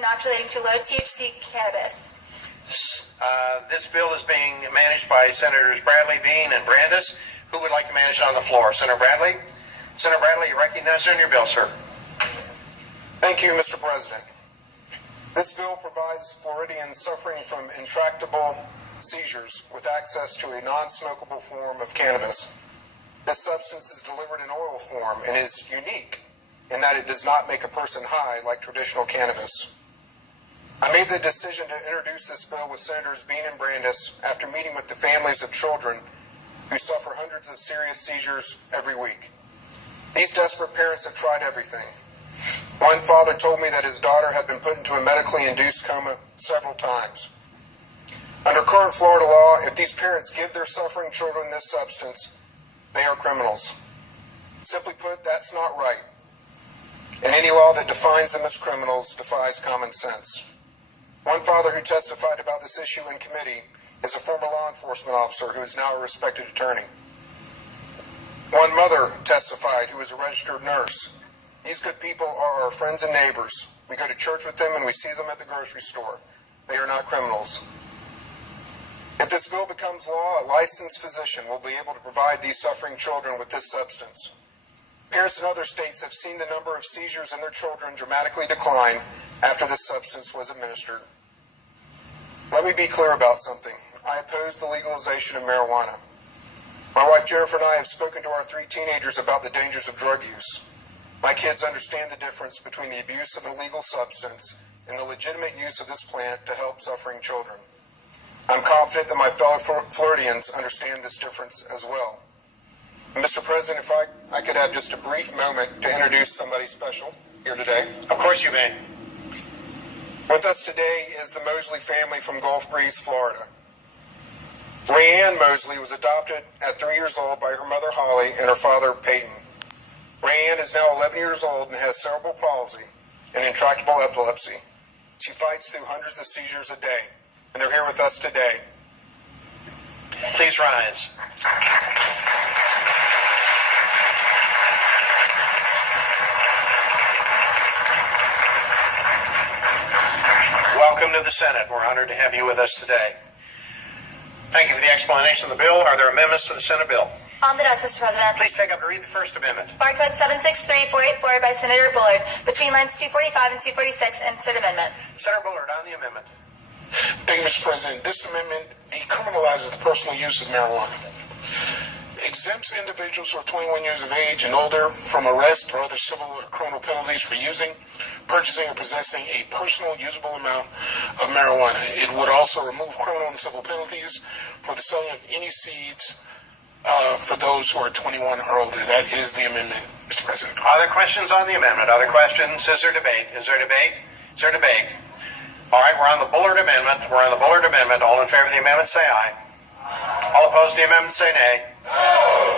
Not relating to low-THC cannabis. This bill is being managed by Senators Bradley, Bean, and Brandes. Who would like to manage it on the floor? Senator Bradley? Senator Bradley, you recognized on your bill, sir. Thank you, Mr. President. This bill provides Floridians suffering from intractable seizures with access to a non-smokable form of cannabis. This substance is delivered in oil form and is unique in that it does not make a person high like traditional cannabis. I made the decision to introduce this bill with Senators Bean and Brandes after meeting with the families of children who suffer hundreds of serious seizures every week. These desperate parents have tried everything. One father told me that his daughter had been put into a medically induced coma several times. Under current Florida law, if these parents give their suffering children this substance, they are criminals. Simply put, that's not right. And any law that defines them as criminals defies common sense. One father who testified about this issue in committee is a former law enforcement officer who is now a respected attorney. One mother testified who is a registered nurse. These good people are our friends and neighbors. We go to church with them and we see them at the grocery store. They are not criminals. If this bill becomes law, a licensed physician will be able to provide these suffering children with this substance. Parents in other states have seen the number of seizures in their children dramatically decline after this substance was administered. Let me be clear about something. I oppose the legalization of marijuana. My wife Jennifer and I have spoken to our 3 teenagers about the dangers of drug use. My kids understand the difference between the abuse of an illegal substance and the legitimate use of this plant to help suffering children. I'm confident that my fellow Floridians understand this difference as well. Mr. President, if I could have just a brief moment to introduce somebody special here today. Of course you may. With us today is the Moseley family from Gulf Breeze, Florida. Rayanne Moseley was adopted at 3 years old by her mother Holly and her father Peyton. Rayanne is now 11 years old and has cerebral palsy and intractable epilepsy. She fights through hundreds of seizures a day, and they're here with us today. Please rise. Welcome to the Senate. We're honored to have you with us today. Thank you for the explanation of the bill. Are there amendments to the Senate bill? On the desk, Mr. President. Please take up and read the first amendment. Bar Code 763484 by Senator Bullard, between lines 245 and 246, insert amendment. Senator Bullard, on the amendment. Thank you, Mr. President. This amendment decriminalizes the personal use of marijuana. Exempts individuals who are 21 years of age and older from arrest or other civil or criminal penalties for using, purchasing, or possessing a personal usable amount of marijuana. It would also remove criminal and civil penalties for the selling of any seeds for those who are 21 or older. That is the amendment, Mr. President. Are there questions on the amendment? Other questions? Is there debate? Is there debate? Is there debate? All right, we're on the Bullard amendment. We're on the Bullard amendment. All in favor of the amendment, say aye. All opposed to the amendment, say nay.